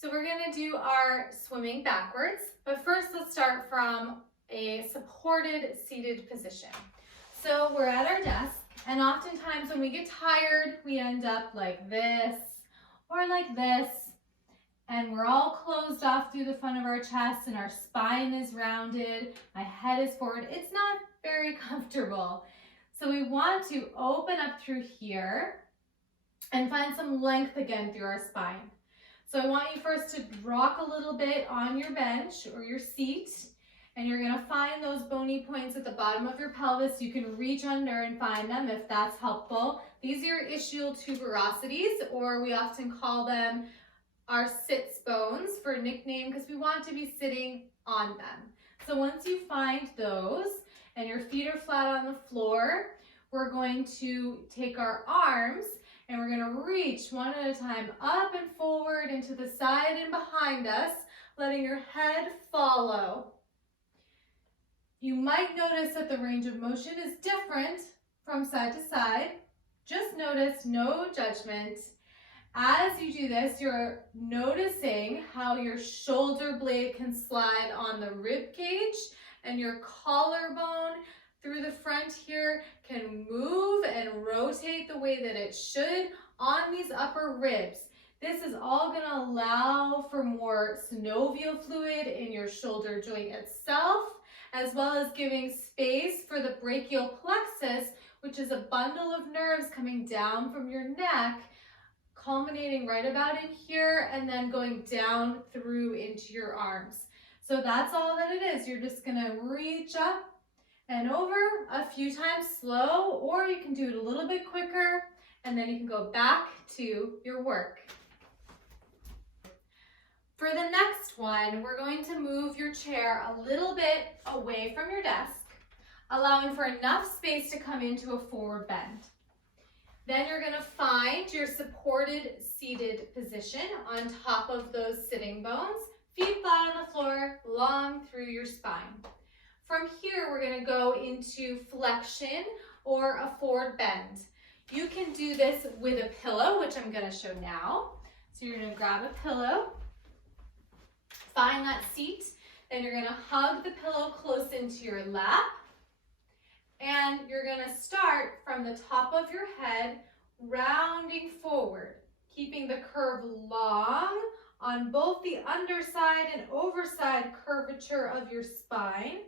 So we're gonna do our swimming backwards, but first let's start from a supported seated position. So we're at our desk, and oftentimes when we get tired, we end up like this or like this, and we're all closed off through the front of our chest and our spine is rounded, my head is forward. It's not very comfortable. So we want to open up through here and find some length again through our spine. So I want you first to rock a little bit on your bench or your seat, and you're gonna find those bony points at the bottom of your pelvis. You can reach under and find them if that's helpful. These are your ischial tuberosities, or we often call them our sits bones for a nickname because we want to be sitting on them. So once you find those and your feet are flat on the floor, we're going to take our arms and we're going to reach one at a time up and forward into the side and behind us, letting your head follow. You might notice that the range of motion is different from side to side. Just notice, no judgment. As you do this, you're noticing how your shoulder blade can slide on the rib cage and your collarbone through the front here can move and rotate the way that it should on these upper ribs. This is all going to allow for more synovial fluid in your shoulder joint itself, as well as giving space for the brachial plexus, which is a bundle of nerves coming down from your neck, culminating right about in here and then going down through into your arms. So that's all that it is. You're just going to reach up and over a few times slow, or you can do it a little bit quicker, and then you can go back to your work. For the next one, we're going to move your chair a little bit away from your desk, allowing for enough space to come into a forward bend. Then you're going to find your supported seated position on top of those sitting bones, feet flat on the floor, long through your spine. From here, we're going to go into flexion or a forward bend. You can do this with a pillow, which I'm going to show now. So you're going to grab a pillow, find that seat, then you're going to hug the pillow close into your lap, and you're going to start from the top of your head, rounding forward, keeping the curve long on both the underside and overside curvature of your spine.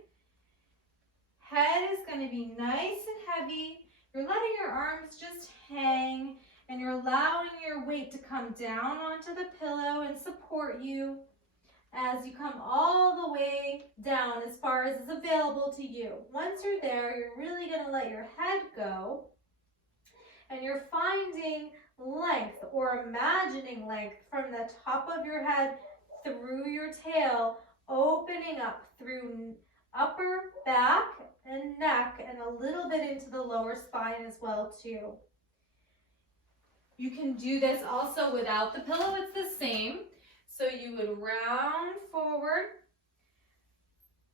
Head is going to be nice and heavy. You're letting your arms just hang, and you're allowing your weight to come down onto the pillow and support you as you come all the way down as far as is available to you. Once you're there, you're really going to let your head go, and you're finding length or imagining length from the top of your head through your tail, opening up through upper back and neck and a little bit into the lower spine as well too. You can do this also without the pillow, it's the same. So you would round forward,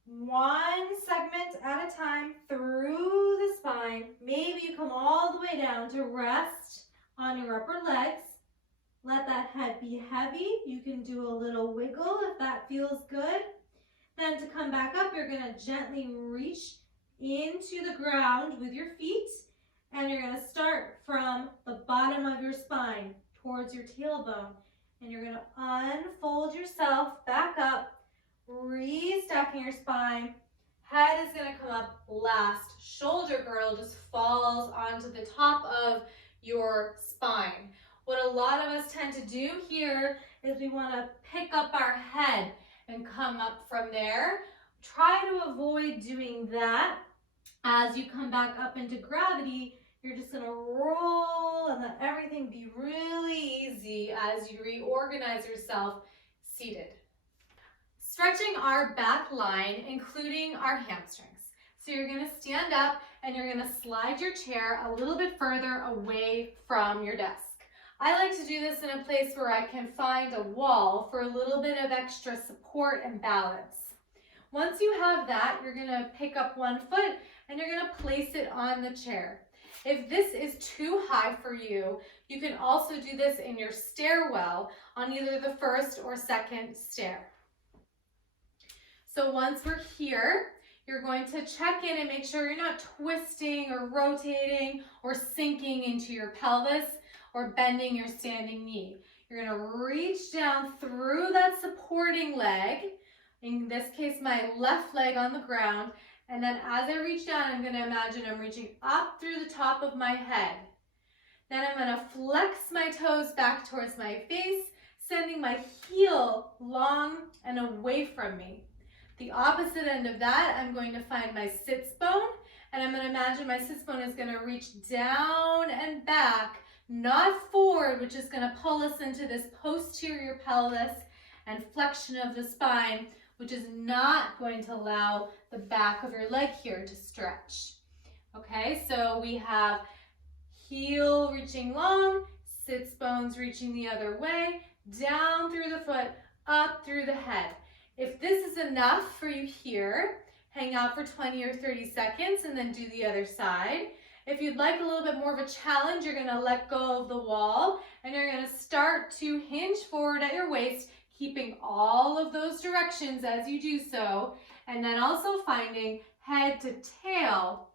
one segment at a time through the spine. Maybe you come all the way down to rest on your upper legs. Let that head be heavy. You can do a little wiggle if that feels good. Then to come back up, you're going to gently reach into the ground with your feet, and you're going to start from the bottom of your spine towards your tailbone. And you're going to unfold yourself back up, restacking your spine. Head is going to come up last. Shoulder girdle just falls onto the top of your spine. What a lot of us tend to do here is we want to pick up our head and come up from there. Try to avoid doing that. As you come back up into gravity, you're just going to roll and let everything be really easy as you reorganize yourself seated. Stretching our back line, including our hamstrings. So you're going to stand up and you're going to slide your chair a little bit further away from your desk. I like to do this in a place where I can find a wall for a little bit of extra support and balance. Once you have that, you're going to pick up one foot and you're going to place it on the chair. If this is too high for you, you can also do this in your stairwell on either the first or second stair. So once we're here, you're going to check in and make sure you're not twisting or rotating or sinking into your pelvis or bending your standing knee. You're going to reach down through that supporting leg, in this case my left leg on the ground, and then as I reach down, I'm going to imagine I'm reaching up through the top of my head. Then I'm going to flex my toes back towards my face, sending my heel long and away from me. The opposite end of that, I'm going to find my sits bone, and I'm going to imagine my sits bone is going to reach down and back, not forward, which is going to pull us into this posterior pelvis and flexion of the spine, which is not going to allow the back of your leg here to stretch. Okay, so we have heel reaching long, sits bones reaching the other way, down through the foot, up through the head. If this is enough for you here, hang out for 20 or 30 seconds and then do the other side. If you'd like a little bit more of a challenge, you're going to let go of the wall and you're going to start to hinge forward at your waist, keeping all of those directions as you do so, and then also finding head to tail.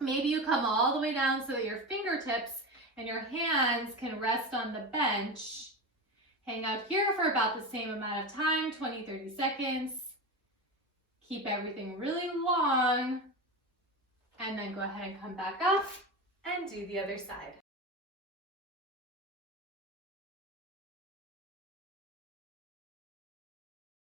Maybe you come all the way down so that your fingertips and your hands can rest on the bench. Hang out here for about the same amount of time, 20, 30 seconds. Keep everything really long, and then go ahead and come back up and do the other side.